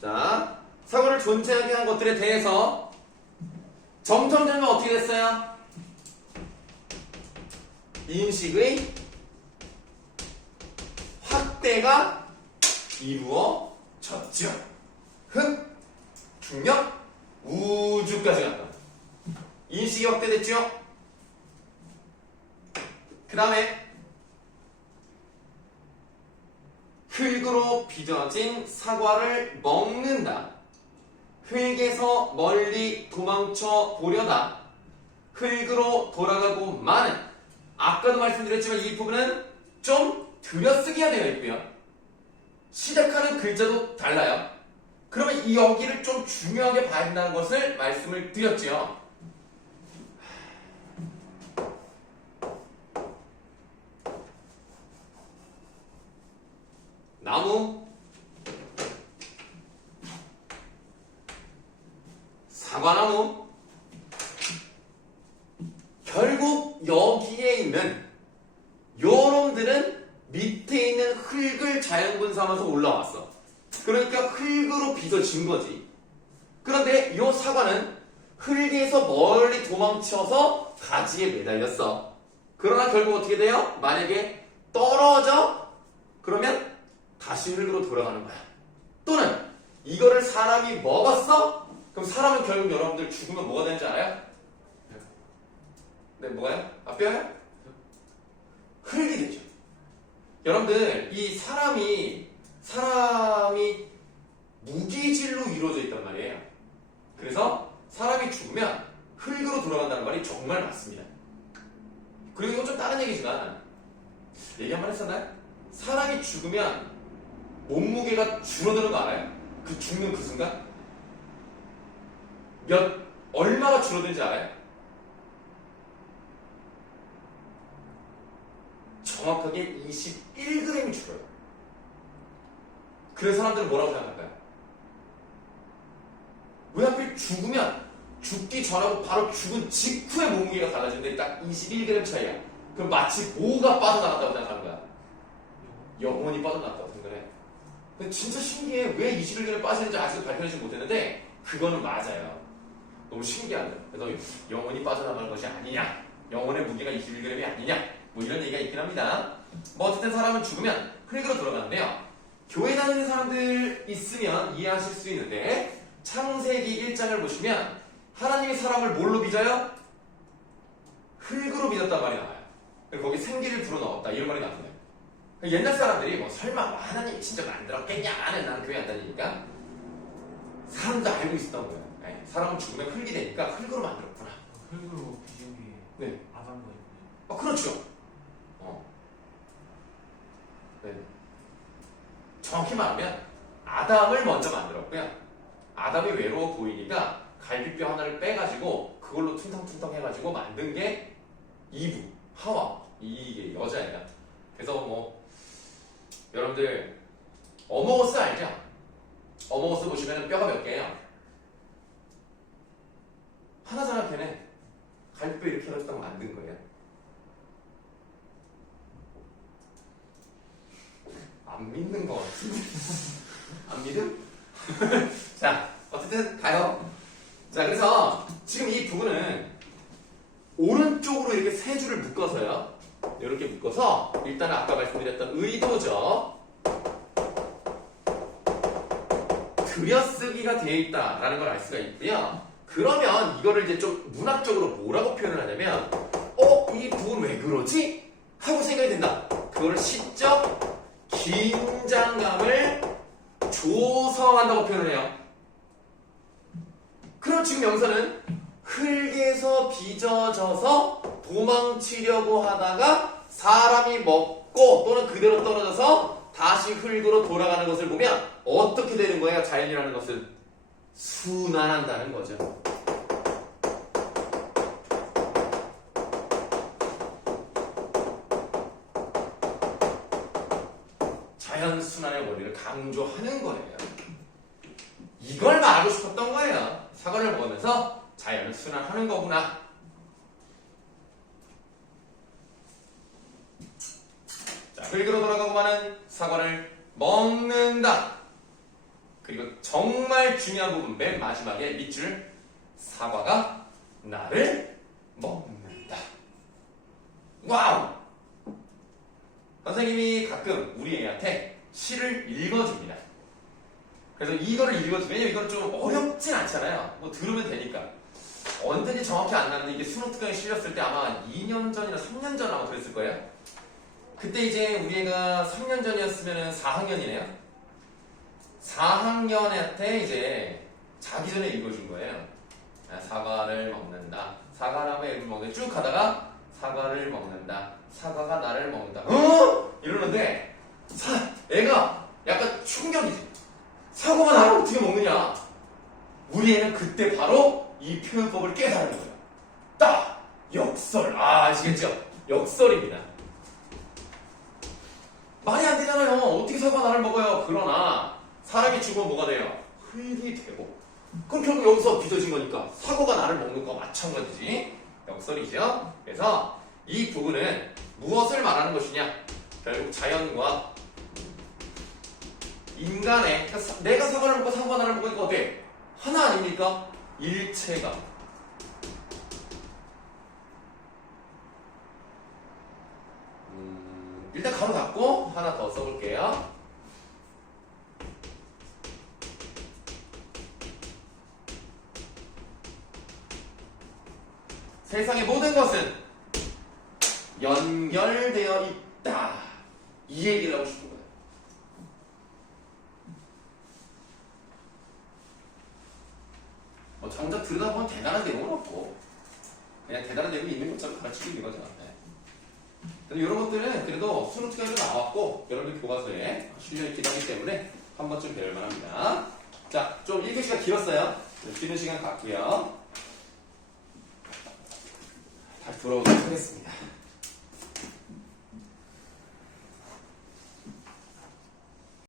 자, 사과를 존재하게 한 것들에 대해서 점점점 어떻게 됐어요? 인식의 확대가 이루어졌죠. 흙, 중력, 우주까지 간다. 인식이 확대됐죠? 그 다음에 흙으로 빚어진 사과를 먹는다. 흙에서 멀리 도망쳐 보려다. 흙으로 돌아가고 마는. 아까도 말씀드렸지만 이 부분은 좀 들여쓰기가 되어 있고요. 시작하는 글자도 달라요. 그러면 이 여기를 좀 중요하게 봐야 된다는 것을 말씀을 드렸죠. 나무, 사과나무, 결국 여기에 있는 요놈들은 밑에 있는 흙을 자연분 삼아서 올라왔어. 그러니까 흙으로 빚어진 거지. 그런데 요 사과는 흙에서 멀리 도망쳐서 가지에 매달렸어. 그러나 결국 어떻게 돼요? 만약에 떨어져? 그러면 다시 흙으로 돌아가는 거야. 또는 이거를 사람이 먹었어? 그럼 사람은 결국 여러분들 죽으면 뭐가 되는지 알아요? 네, 뭐가요? 뼈요? 흙이 되죠. 여러분들 이 사람이 무기질로 이루어져 있단 말이에요. 그래서 사람이 죽으면 흙으로 돌아간다는 말이 정말 맞습니다. 그리고 이건 좀 다른 얘기지만 얘기 한번 했었나요? 사람이 죽으면 몸무게가 줄어드는 거 알아요? 그 죽는 그 순간? 얼마가 줄어드는지 알아요? 정확하게 21g이 줄어요. 그래서 사람들은 뭐라고 생각할까요? 왜 하필 죽으면 죽기 전하고 바로 죽은 직후에 몸무게가 달라지는데 딱 21g 차이야. 그럼 마치 뭐가 빠져나갔다고 생각하는 거야? 영혼이 빠져나갔다고 생각해. 근데 진짜 신기해. 왜 21g 빠지는지 아직도 밝혀내지 못했는데 그거는 맞아요. 너무 신기하죠. 그래서 영혼이 빠져나가는 것이 아니냐, 영혼의 무게가 21g이 아니냐, 뭐 이런 얘기가 있긴 합니다. 뭐 어쨌든 사람은 죽으면 흙으로 돌아가는데요. 교회 다니는 사람들 있으면 이해하실 수 있는데 창세기 1장을 보시면 하나님이 사람을 뭘로 빚어요? 흙으로 빚었단 말이 나와요. 거기 생기를 불어넣었다 이런 말이 나와요. 옛날 사람들이 뭐 설마 하나님이 진짜 만들었겠냐, 나는 교회 안 다니니까 사람도 알고 있었던 거예요. 네, 사람은 죽으면 흙이 되니까 흙으로 만들었구나. 흙으로 빚은 게 네. 아담과 이브. 그렇죠. 네. 정확히 말하면 아담을 먼저 만들었고요. 아담이 외로워 보이니까 갈비뼈 하나를 빼가지고 그걸로 퉁탕퉁탕 해가지고 만든 게 이브, 하와, 이게 여자애가. 그래서 뭐 여러분들 어머거스 알죠? 어머거스 보시면 뼈가 몇 개예요? 하나잖아. 걔네 갈비뼈 이렇게 해가지고 딱 만든 거예요. 안 믿는 거 같은데. 안 믿음? 자, 어쨌든 가요. 자, 그래서 지금 이 부분은 오른쪽으로 이렇게 세 줄을 묶어서요. 이렇게 묶어서 일단은 아까 말씀드렸던 의도적 들여쓰기가 되어 있다라는 걸 알 수가 있고요. 그러면 이거를 이제 좀 문학적으로 뭐라고 표현을 하냐면 이 부분 왜 그러지? 하고 생각이 된다. 그거를 시적 긴장감을 조성한다고 표현을 해요. 그럼 지금 여기서는 흙에서 빚어져서 도망치려고 하다가 사람이 먹고 또는 그대로 떨어져서 다시 흙으로 돌아가는 것을 보면 어떻게 되는 거예요? 자연이라는 것은 순환한다는 거죠. 자연순환의 원리를 강조하는 거예요. 이걸 말하고 싶었던 거예요. 사과를 먹으면서 자연을 순환하는 거구나. 자, 흙으로 돌아가고 마는 사과를 먹는다. 그리고 정말 중요한 부분 맨 마지막에 밑줄, 사과가 나를 먹는다. 와우! 선생님이 가끔 우리 애한테 시를 읽어줍니다. 그래서 이거를 읽어주면 이건 좀 어렵진 않잖아요. 뭐 들으면 되니까. 언제인지 정확히 안 나는데 이게 수능특강에 실렸을 때 아마 2년 전이나 3년 전 아마 그랬을 거예요. 그때 이제 우리 애가 3년 전이었으면 4학년이네요. 4학년한테 이제 자기 전에 읽어준 거예요. 사과를 먹는다. 사과나무에 잎을 먹는다. 쭉 가다가 사과를 먹는다. 사과가 나를 먹는다. 이러는데 애가 약간 충격이지. 사과가 나를 어떻게 먹느냐. 우리 애는 그때 바로 이 표현법을 깨달은 거예요. 딱! 역설. 아시겠죠? 역설입니다. 말이 안 되잖아요. 어떻게 사과가 나를 먹어요. 그러나 사람이 죽으면 뭐가 돼요? 흙이 되고. 그럼 결국 여기서 빚어진 거니까 사과가 나를 먹는 거와 마찬가지지. 역설이죠. 그래서 이 부분은 무엇을 말하는 것이냐? 결국 자연과 인간의, 그러니까 내가 사과를 먹고 사과가 나를 먹으니까 어때? 하나 아닙니까? 일체가. 일단 가로 닫고 하나 더 써볼게요. 세상의 모든 것은 연결되어 있다. 이 얘기를 하고 싶은 거예요. 뭐 정작 들여다보면 대단한 내용은 없고 그냥 대단한 내용이 있는 것처럼 가르치고 있는 거죠. 네. 근데 이런 것들은 그래도 수능 특강에도 나왔고 여러분들 교과서에 실려있기도 하기 때문에 한 번쯤 배울 만합니다. 자, 좀 읽기 시간 길었어요. 쉬는 시간 갖고요. 다시 돌아오도록 하겠습니다.